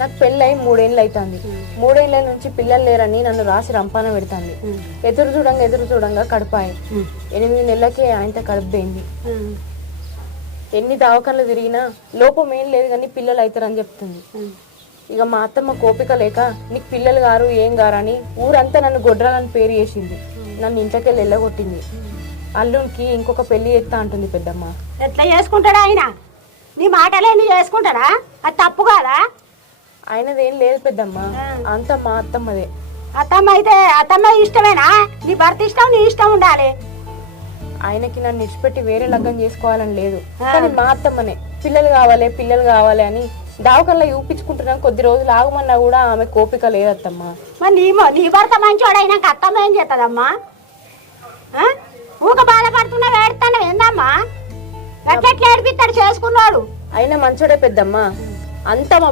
నాకు పెళ్ళై 3 ఏళ్ళు అవుతుంది. 3 ఏళ్ళ నుంచి పిల్లలు లేరని నన్ను రాసి రంపాన పెడుతుంది. ఎదురు చూడంగా కడుపాయి 8 నెలలకే ఆయనతో కడుపుపోయింది. ఎన్ని దవాఖానలు తిరిగినా లోపం ఏం లేదు కానీ పిల్లలు అవుతారని చెప్తుంది. ఇక మా అత్తమ్మ కోపిక లేక నీకు పిల్లలు గారు ఏం గారని ఊరంతా నన్ను గొడ్రాలని పేరు చేసింది. నన్ను ఇంట్లోకెళ్ళి వెళ్ళగొట్టింది. అల్లునికి ఇంకొక పెళ్లి చేస్తా అంటుంది పెద్దమ్మ. ఎట్లా చేసుకుంటాడా ఆయన? నీ మాటలేని చేసుకుంటాడా? అది తప్పు కాదా? ఆయనదేం లేదు పెద్దమ్మ, అంతా మా అత్తమ్మదే. అత్తమ్మ అయితే అత్తమ్మ ఇష్టమేనా? నీ భర్త ఇష్టం నీ ఇష్టం ఉండాలి. ఆయనకి నన్ను ఇచ్చిపెట్టి వేరే లగ్గం చేసుకోవాలని లేదు, కానీ మా అత్తమ్మనే పిల్లలు కావాలి అని దావకల్లా చూపించుకుంటున్నాను. కొద్ది రోజులు ఆగమన్నా కూడా ఆమె కోపిక లేదత్తమ్మ. మరి నీ భర్త మంచోడైనాక అత్తమ్మ ఏం చేస్తుందమ్మా? ఊక బాధపడుతున్నా వేడుతాను ఏందమ్మా? ఎట్లా ఏడిపిస్తాడు చేసుకున్నాడు? అయినా మంచోడే పెద్దమ్మ, అంతా మా